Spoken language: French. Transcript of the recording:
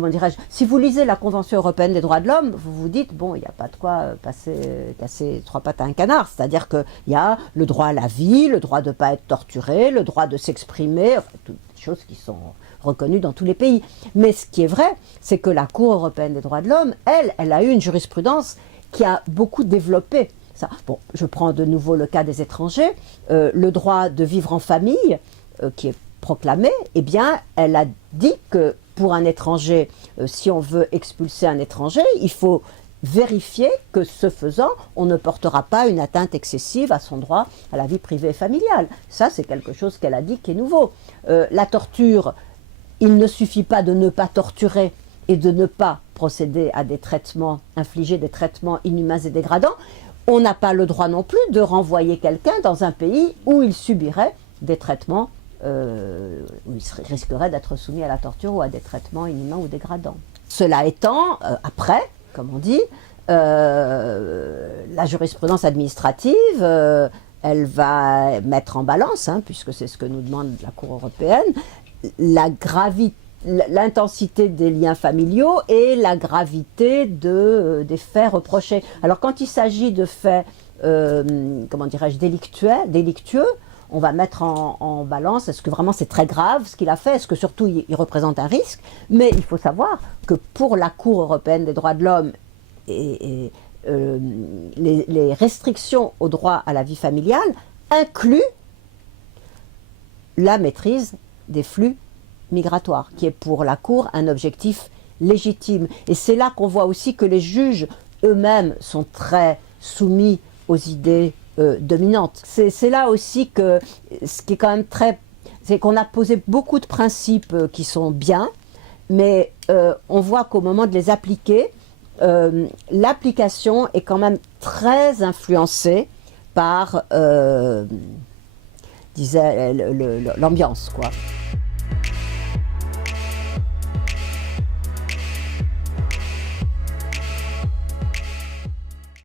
comment dirais-je, si vous lisez la Convention européenne des droits de l'homme, vous vous dites, bon, il n'y a pas de quoi casser trois pattes à un canard. C'est-à-dire qu'il y a le droit à la vie, le droit de ne pas être torturé, le droit de s'exprimer, enfin, toutes des choses qui sont reconnues dans tous les pays. Mais ce qui est vrai, c'est que la Cour européenne des droits de l'homme, elle a eu une jurisprudence qui a beaucoup développé ça. Bon, je prends de nouveau le cas des étrangers. Le droit de vivre en famille, qui est proclamé, eh bien, elle a dit que pour un étranger, si on veut expulser un étranger, il faut vérifier que ce faisant, on ne portera pas une atteinte excessive à son droit à la vie privée et familiale. Ça, c'est quelque chose qu'elle a dit qui est nouveau. La torture, il ne suffit pas de ne pas torturer et de ne pas procéder à des traitements, infliger des traitements inhumains et dégradants. On n'a pas le droit non plus de renvoyer quelqu'un dans un pays où il subirait des traitements, où il risquerait d'être soumis à la torture ou à des traitements inhumains ou dégradants. Cela étant, après, comme on dit, la jurisprudence administrative, elle va mettre en balance, hein, puisque c'est ce que nous demande la Cour européenne, l'intensité des liens familiaux et la gravité des faits reprochés. Alors quand il s'agit de faits, comment dirais-je, délictueux, on va mettre en balance, est-ce que vraiment c'est très grave ce qu'il a fait, est-ce que surtout il représente un risque, mais il faut savoir que pour la Cour européenne des droits de l'homme, les restrictions au droit à la vie familiale incluent la maîtrise des flux migratoire, qui est pour la Cour un objectif légitime. Et c'est là qu'on voit aussi que les juges eux-mêmes sont très soumis aux idées dominantes. C'est là aussi que ce qui est quand même c'est qu'on a posé beaucoup de principes qui sont bien, mais on voit qu'au moment de les appliquer, l'application est quand même très influencée par, disais, l'ambiance, quoi.